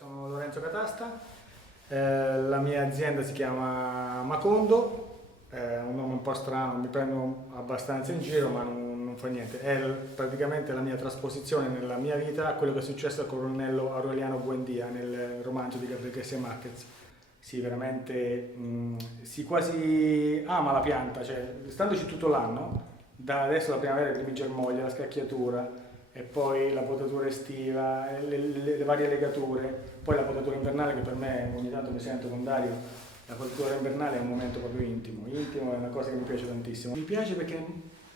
Sono Lorenzo Catasta, la mia azienda si chiama Macondo, è un nome un po' strano, mi prendo abbastanza in giro ma non fa niente, è praticamente la mia trasposizione nella mia vita a quello che è successo al colonnello Aureliano Buendia nel romanzo di Gabriel Garcia Marquez. Si veramente si quasi ama la pianta, cioè standoci tutto l'anno, da adesso la primavera, i primi germogli, la scacchiatura, e poi la potatura estiva, le varie legature, poi la potatura invernale che per me ogni tanto mi sento con Dario, la potatura invernale è un momento proprio intimo è una cosa che mi piace tantissimo. Mi piace perché,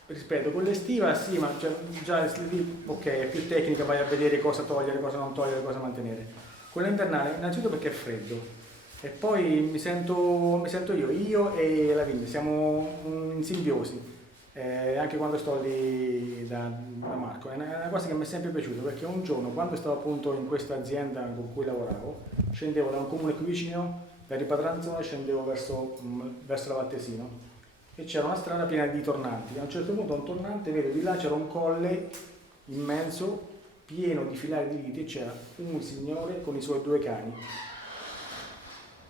rispetto, con l'estiva sì, ma cioè, già lì ok, è più tecnica, vai a vedere cosa togliere, cosa non togliere, cosa mantenere. Quella invernale innanzitutto perché è freddo e poi mi sento io e la vigna, siamo in simbiosi. Anche quando sto lì da Marco, è una cosa che mi è sempre piaciuta perché un giorno quando stavo appunto in questa azienda con cui lavoravo scendevo da un comune qui vicino, da Ripatranzone scendevo verso la Valtesino e c'era una strada piena di tornanti. A un certo punto un tornante, vedo di là c'era un colle immenso pieno di filari di viti e c'era un signore con i suoi 2 cani.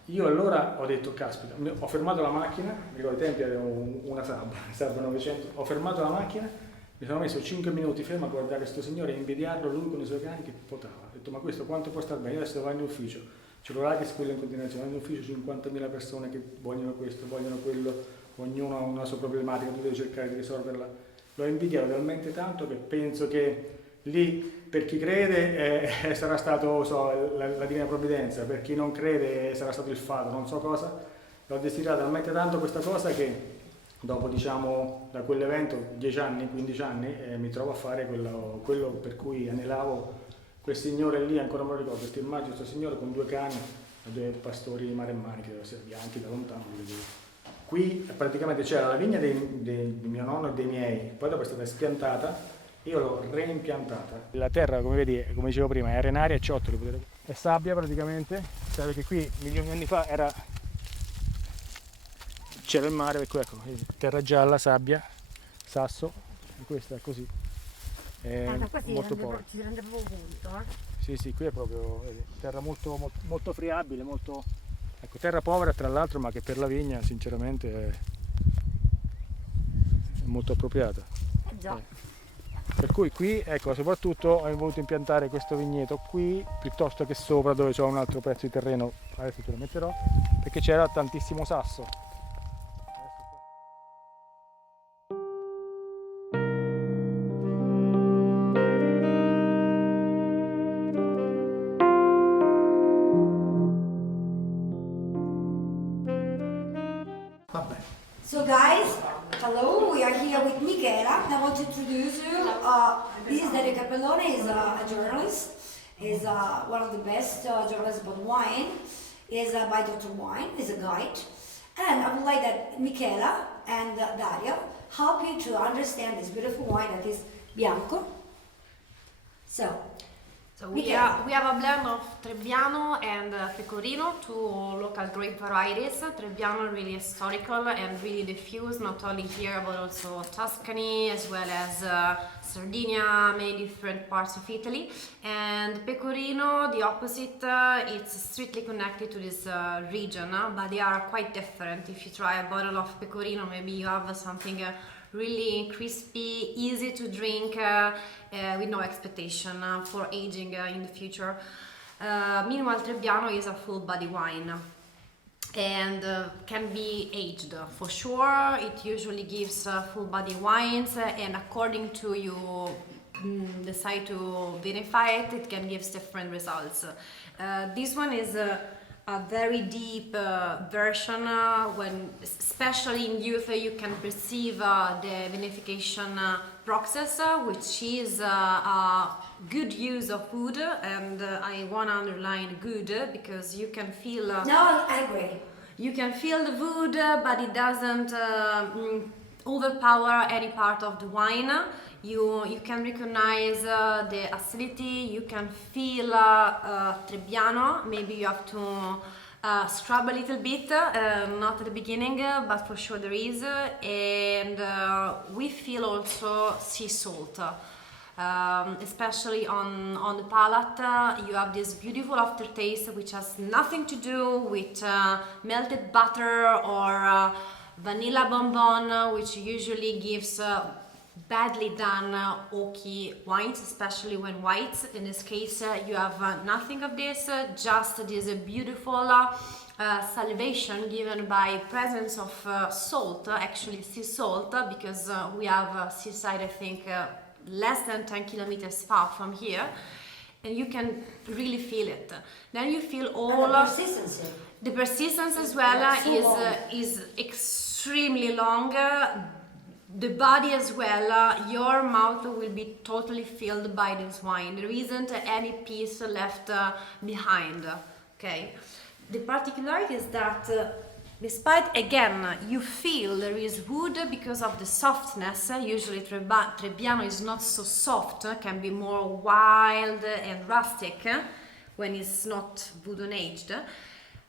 Io allora ho detto, caspita, ho fermato la macchina, mi ricordo ai tempi avevo una Saab 900, ho fermato la macchina, mi sono messo 5 minuti fermo a guardare questo signore e invidiarlo, lui con i suoi cani che potava. Ho detto, ma questo quanto può star bene? Io adesso vado in ufficio, cellulare che squilla in continuazione, in ufficio 50.000 persone che vogliono questo, vogliono quello, ognuno ha una sua problematica, tu devi cercare di risolverla. L'ho invidiato talmente tanto che penso che lì per chi crede sarà stato la divina provvidenza, per chi non crede sarà stato il fato, non so cosa. L'ho destinato talmente tanto questa cosa che dopo diciamo da quell'evento 10 anni, 15 anni mi trovo a fare quello per cui anelavo. Quel signore lì, ancora me lo ricordo, questa immagine, questo signore con 2 cani, 2 pastori maremmani che devono essere bianchi da lontano. Qui praticamente c'era la vigna di mio nonno e dei miei, poi dopo è stata spiantata. Io l'ho reimpiantata. La terra, come vedi, come dicevo prima, è arenaria e ciottoli, è sabbia praticamente, perché qui milioni di anni fa c'era il mare, ecco, terra gialla, sabbia, sasso, e questa è così. È molto povera. Ci si rende proprio conto, Sì, qui è proprio terra molto, molto, molto friabile, molto, ecco, terra povera tra l'altro, ma che per la vigna sinceramente è molto appropriata. Già. Per cui qui, ecco, soprattutto ho voluto impiantare questo vigneto qui piuttosto che sopra dove c'è un altro pezzo di terreno, adesso te lo metterò, perché c'era tantissimo sasso. Vabbè. So guys, hello, we are here with Michela. I want to introduce you. This is Dario Capellone, is a journalist, is one of the best journalists about wine, is a by.wine, is a guide. And I would like that Michela and Dario help you to understand this beautiful wine that is Bianko. So we have a blend of Trebbiano and Pecorino, 2 local grape varieties. Trebbiano really historical and really diffuse, not only here but also Tuscany as well as Sardinia, many different parts of Italy. And Pecorino, the opposite, it's strictly connected to this region, but they are quite different. If you try a bottle of Pecorino, maybe you have something really crispy, easy to drink, with no expectation for aging in the future. Meanwhile, Trebbiano is a full body wine and can be aged for sure. It usually gives full body wines, and according to you decide to vinify it, it can give different results. This one is a very deep version when, especially in youth, you can perceive the vinification process, which is a good use of wood, and I want to underline good because you can feel. No, I agree. You can feel the wood, but it doesn't overpower any part of the wine. You can recognize the acidity, you can feel Trebbiano. Maybe you have to scrub a little bit, not at the beginning, but for sure there is. And we feel also sea salt. especially on the palate. You have this beautiful aftertaste which has nothing to do with melted butter or vanilla bonbon, which usually gives badly done oaky wines, especially when whites. In this case, you have nothing of this, just this beautiful salivation given by presence of salt, actually sea salt, because we have seaside, I think, less than 10 kilometers far from here, and you can really feel it. Then you feel all the persistence as well is extremely long. The body as well, your mouth will be totally filled by this wine. There isn't any piece left behind. Okay. The particularity is that despite, again, you feel there is wood because of the softness. Usually Trebbiano is not so soft, can be more wild and rustic when it's not wooden aged.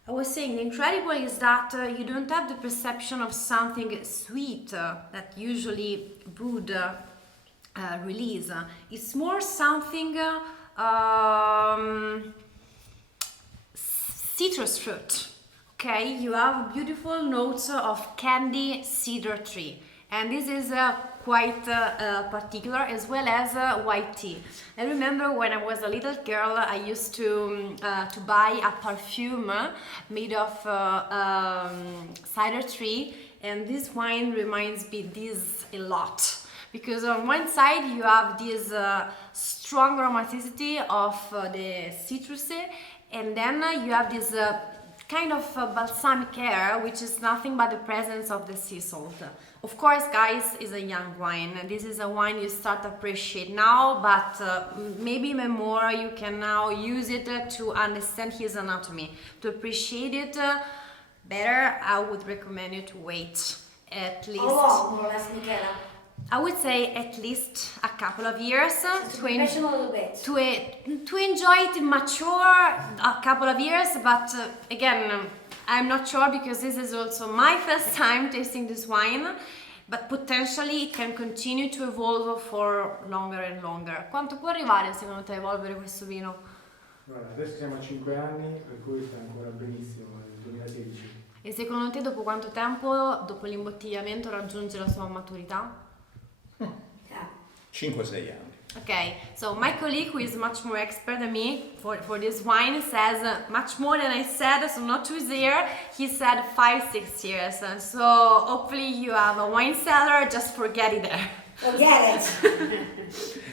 I was saying the incredible is that you don't have the perception of something sweet that usually wood release. It's more something citrus fruit. Okay, you have beautiful notes of candy cedar tree, and this is quite particular, as well as white tea. I remember when I was a little girl, I used to buy a perfume made of cider tree, and this wine reminds me this a lot. Because on one side you have this strong aromaticity of the citrus, and then you have this kind of balsamic air, which is nothing but the presence of the sea salt. Of course, guys, is a young wine. This is a wine you start to appreciate now, but maybe even more you can now use it to understand his anatomy. To appreciate it better, I would recommend you to wait at least. How long, more or less, Michela? I would say at least a couple of years to enjoy it mature, a couple of years, but again, I'm not sure because this is also my first time tasting this wine, but potentially it can continue to evolve for longer and longer. Quanto può arrivare secondo te a evolvere questo vino? Guarda, adesso siamo a 5 anni, per cui sta ancora benissimo, nel 2016. E secondo te dopo quanto tempo, dopo l'imbottigliamento, raggiunge la sua maturità? 5-6 anni. Okay, so my colleague, who is much more expert than me for this wine, says much more than I said, so not 2 years, he said 5-6 years. So hopefully you have a wine cellar, just forget it there. Forget it.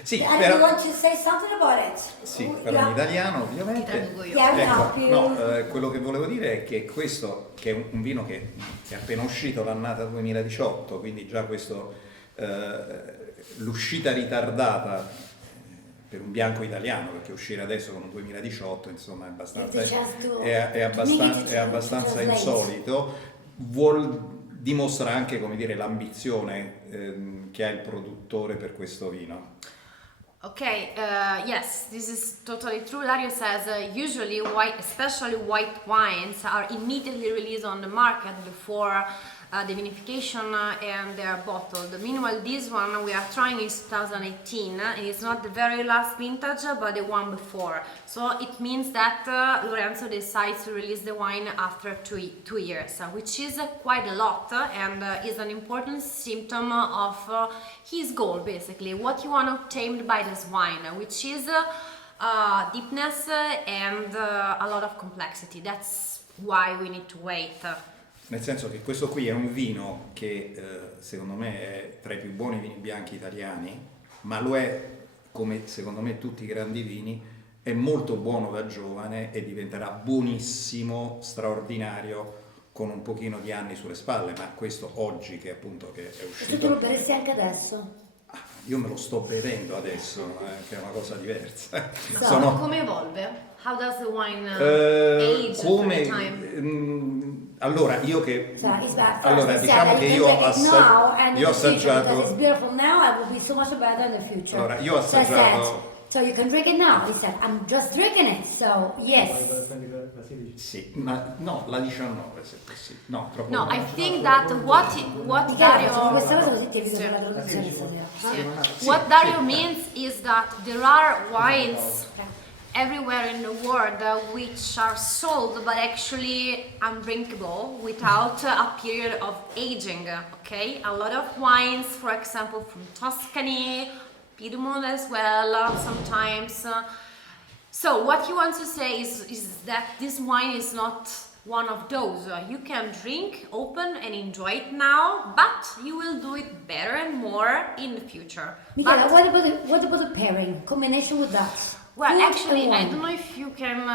Sì, And però, you want to say something about it? sì, però in italiano ovviamente. traduco io. Yeah, we Ecco, help you. no, quello che volevo dire è che questo, che è un vino che è appena uscito l'annata 2018, quindi già questo, l'uscita ritardata per un bianco italiano, perché uscire adesso con un 2018 insomma è abbastanza insolito, dimostra anche, come dire, l'ambizione che ha il produttore per questo vino. Okay, yes, this is totally true. Dario says usually white, especially white wines, are immediately released on the market before the vinification and they are bottled. Meanwhile, this one we are trying is 2018 and it's not the very last vintage but the one before. So it means that Lorenzo decides to release the wine after two years, which is quite a lot and is an important symptom of his goal, basically, what he want to obtain by this wine, which is deepness and a lot of complexity. That's why we need to wait. Nel senso che questo qui è un vino che secondo me è tra i più buoni vini bianchi italiani, ma lo è, come secondo me tutti i grandi vini, è molto buono da giovane e diventerà buonissimo, straordinario, con un pochino di anni sulle spalle, ma questo oggi che appunto che è uscito... E tu lo berresti anche adesso? Io me lo sto bevendo adesso, che è una cosa diversa. So, come evolve? How does the wine age over time? Allora, io che... allora, diciamo che io ho assaggiato... It's beautiful now, it will be so much better in the future. Allora, io ho assaggiato So you can drink it now. He said, I'm just drinking it. So yes. Sì, ma no, la 19 se possibile. No, troppo. No, I think that what Questa cosa Dario così ti evito la traduzione. what Dario means is that there are wines everywhere in the world which are sold but actually undrinkable without a period of aging. Okay, a lot of wines, for example, from Tuscany, Piedmont as well, sometimes. So what you want to say is that this wine is not one of those. You can drink, open and enjoy it now, but you will do it better and more in the future. Michela, But- what about the pairing? Combination with that? Well, Food actually, and I wine. don't know if you can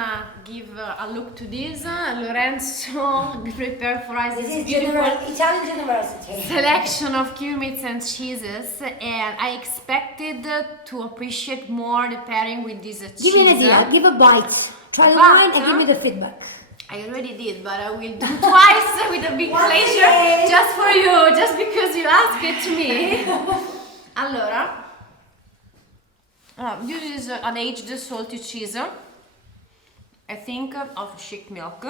give a look to this. Lorenzo prepared for us This this is beautiful Italian generosity. selection of cumin and cheeses, and I expected to appreciate more the pairing with this Give me an cheese. idea. Give a bite. Try the But, wine and give me the feedback. I already did, but I will do twice with a big Once pleasure, again. just for you, just because you asked it to me. Allora, this is an aged salty cheese, I think of sheep milk.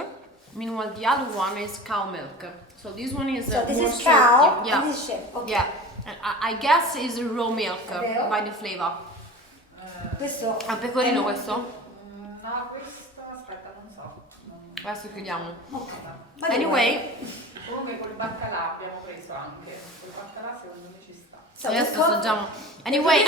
Meanwhile, the other one is cow milk. So this one is So this more is cow salty. Yeah. and this is sheep. Okay. Yeah, and I guess is raw milk Vero? by the flavor. Questo A pecorino questo? No, questo, aspetta, non so. Adesso chiudiamo. Ok. Anyway, Comunque col baccalà abbiamo preso anche. Col baccalà secondo me ci sta. So adesso this co- assaggiamo. Anyway,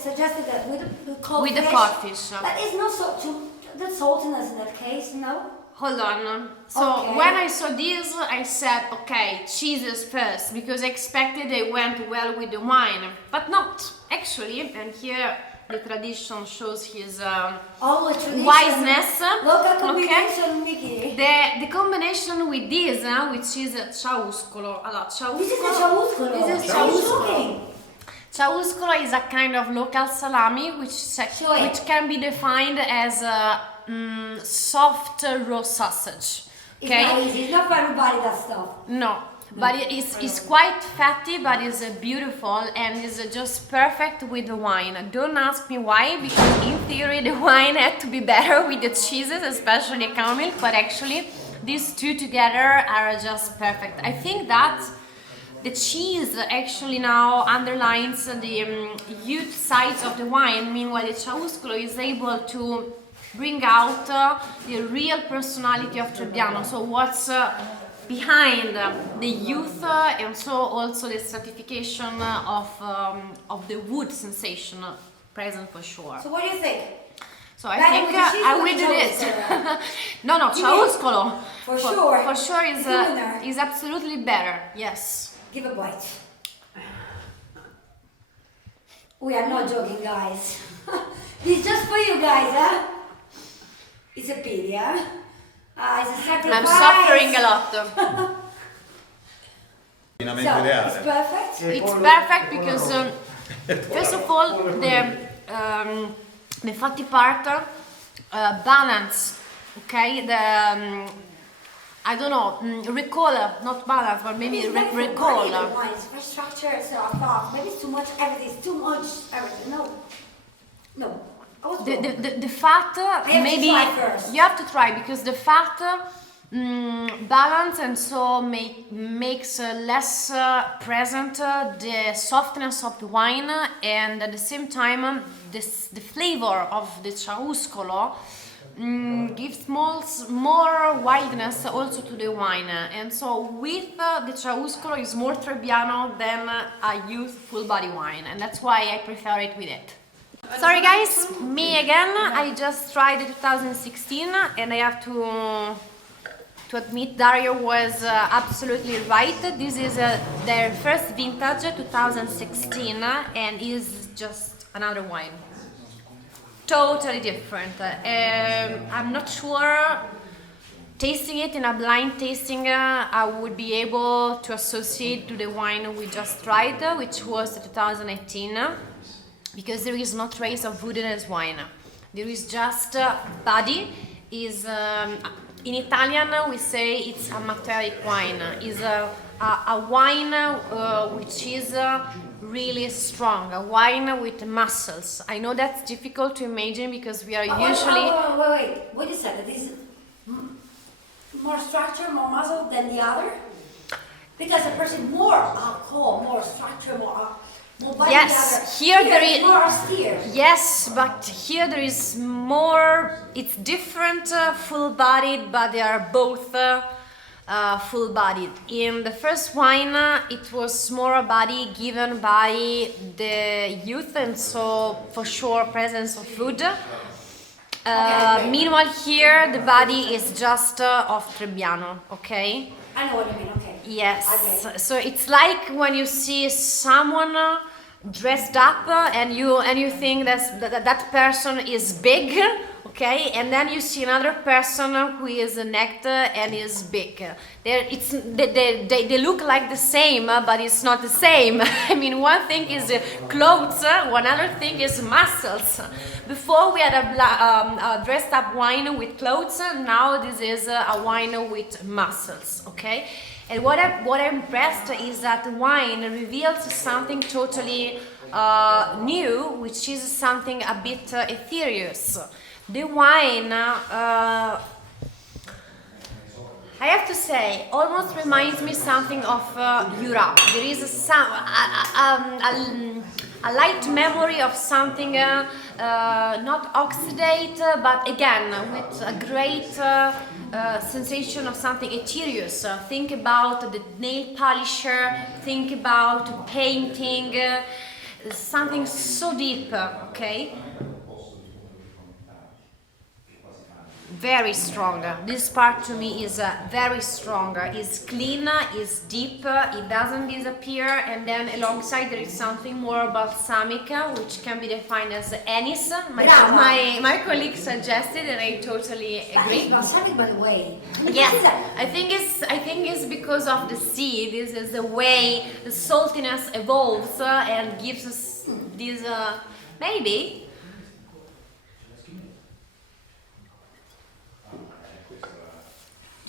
suggested that with the with codfish. the codfish. But it's not so too the saltiness in that case, no? Hold on. So Okay. when I saw this, I said, okay, cheeses first, because I expected they went well with the wine, but not actually. And here the tradition shows his Always tradition. wiseness. Local combination, Mickey. The combination with this, which is ciascun. Allora, ciascun. This is the ciascun. This is Ciascun. ciascun. Ciascun is a kind of local salami Sure. which can be defined as a soft raw sausage. It's not easy. It's not for everybody that stuff. No, but it's quite fatty, but it's beautiful and is just perfect with the wine. Don't ask me why, because in theory the wine had to be better with the cheeses, especially the cow milk, but actually these two together are just perfect. I think that the cheese actually now underlines the youth sides of the wine, meanwhile the ciascun is able to bring out the real personality of Trebbiano, so what's behind the youth and so also the stratification of the wood sensation present for sure. So what do you think? So I Better think with the cheese I or will the do this. ciascun? No, Give me- ciascun For sure. For sure It's a winner. is absolutely better. Yes. Give a bite. We are not joking, guys. It's just for you guys, huh? It's a pity, huh? It's a sacrifice. I'm suffering a lot. L'abbinamento So, it's ideale. perfect. It's perfect because first of all the fatty part balance, okay, the I don't know, recall, not balance, but maybe It's very recall. funny, the wine. It's very structured, so I thought maybe it's too much everything. It's too much everything. No. I was wrong. The fat have to maybe try first. you have to try because the fat balance and so makes less present the softness of the wine, and at the same time the flavor of the ciascun gives more wildness also to the wine, and so with the ciascun is more Trebbiano than a youthful body wine, and that's why I prefer it with it. Sorry guys, me again. I just tried the 2016 and I have to admit Dario was absolutely right. This is their first vintage 2016 and is just another wine. Totally different. I'm not sure, tasting it in a blind tasting, I would be able to associate to the wine we just tried, which was 2018. Because there is no trace of woodiness wine. There is just body. Is in Italian we say it's a materic wine. Is a wine which is really strong, a wine with muscles. I know that's difficult to imagine because we are usually... Wait. What you said? This is more structure, more muscle than the other? Because the person more alcohol, more structure, more body. Yes, here here there is more austere. Yes, but here there is more. It's different, full-bodied, but they are both full-bodied. In the first wine, it was more a body given by the youth, and so for sure presence of food. Okay. Meanwhile, here the body is just of Trebbiano. Okay. I know what you mean. Okay. Yes, Okay. so it's like when you see someone dressed up and you think that person is big, okay, and then you see another person who is naked and is big. They look like the same, but it's not the same. I mean, one thing is clothes, one other thing is muscles. Before we had a dressed up wine with clothes, now this is a wine with muscles, okay? And what I'm impressed is that the wine reveals something totally new, which is something a bit ethereal. The wine, I have to say, almost reminds me something of Europe. There is a light memory of something not oxidate, but again with a great sensation of something ethereal. Think about the nail polisher, think about painting, something so deep, okay? Very strong. This part to me is very strong. It's clean, it's deep, it doesn't disappear, and then alongside there is something more balsamic, which can be defined as anise. My colleague suggested, and I totally agree. Balsamic, by the way. Yes, I think it's because of the sea. This is the way the saltiness evolves and gives us this maybe.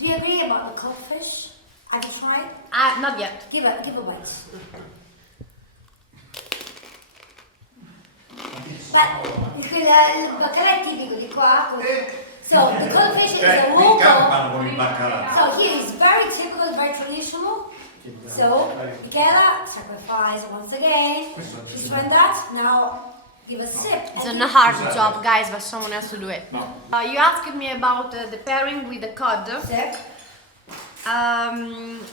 Do you agree about the codfish? Have you tried? Not yet. Give a bite. Il baccalà è tipico di qua. So the codfish is a local. con il baccalà. So here is very typical, very traditional. So Michela, sacrifice once again. She's trying that. Now give a sip. It's a hard job, guys, but someone has to do it. You asked me about the pairing with the cod. Sip.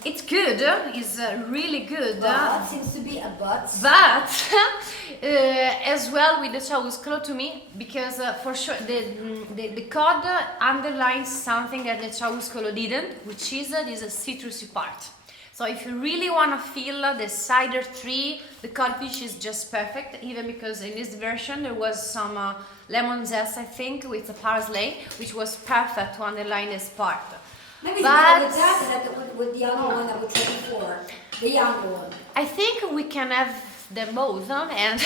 It's good. It's really good. But seems to be a but. But as well with the ciascun to me, because for sure the cod underlines something that the ciascun didn't, which is this citrusy part. So if you really want to feel the cider tree, the codfish is just perfect, even because in this version there was some lemon zest, I think, with the parsley, which was perfect to underline this part. Maybe but with that with the other one that we tried before, the younger one. I think we can have them both, and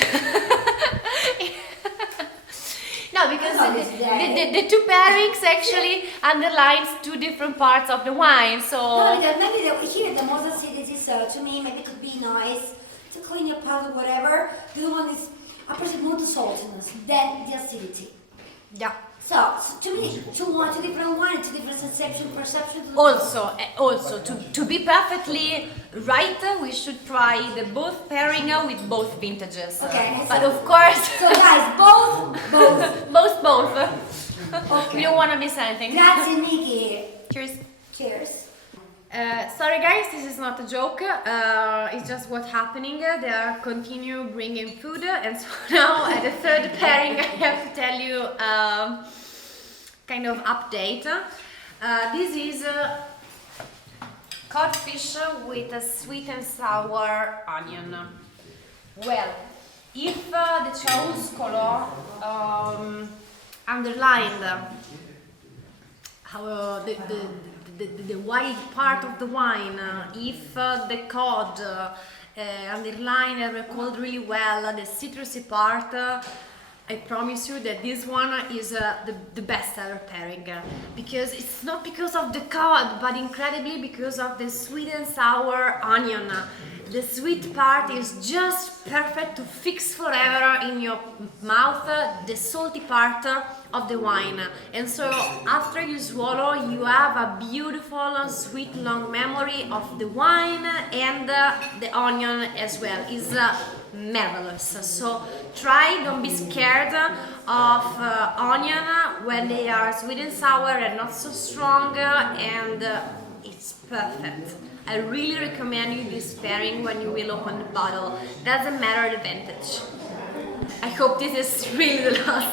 no, because the two pairings actually underlines two different parts of the wine. So no, maybe here the most acidity, to me maybe could be nice to clean your palate or whatever. The other one is I perceive more the saltiness than the acidity. Yeah. So to me, two different wines, two different perception. Also, to be perfectly right, we should try the both pairing with both vintages. Okay. But of course. So guys, both. Okay. We don't want to miss anything. Grazie, Miki. Cheers. Cheers. Sorry guys, this is not a joke, it's just what's happening. They are continue bringing food, and so now at the third pairing I have to tell you kind of update. This is codfish with a sweet and sour onion. Well, if the ciascun underlined how the white part of the wine, if the cod underlined and recalled really well the citrusy part, I promise you that this one is the best ever pairing, because it's not because of the cod, but incredibly because of the sweet and sour onion. The sweet part is just perfect to fix forever in your mouth the salty part of the wine. And so after you swallow, you have a beautiful, sweet, long memory of the wine and the onion as well. It's marvelous. So try, don't be scared of onion when they are sweet and sour and not so strong, and it's perfect. I really recommend you this pairing when you will open the bottle. Doesn't matter the vintage. I hope this is really the last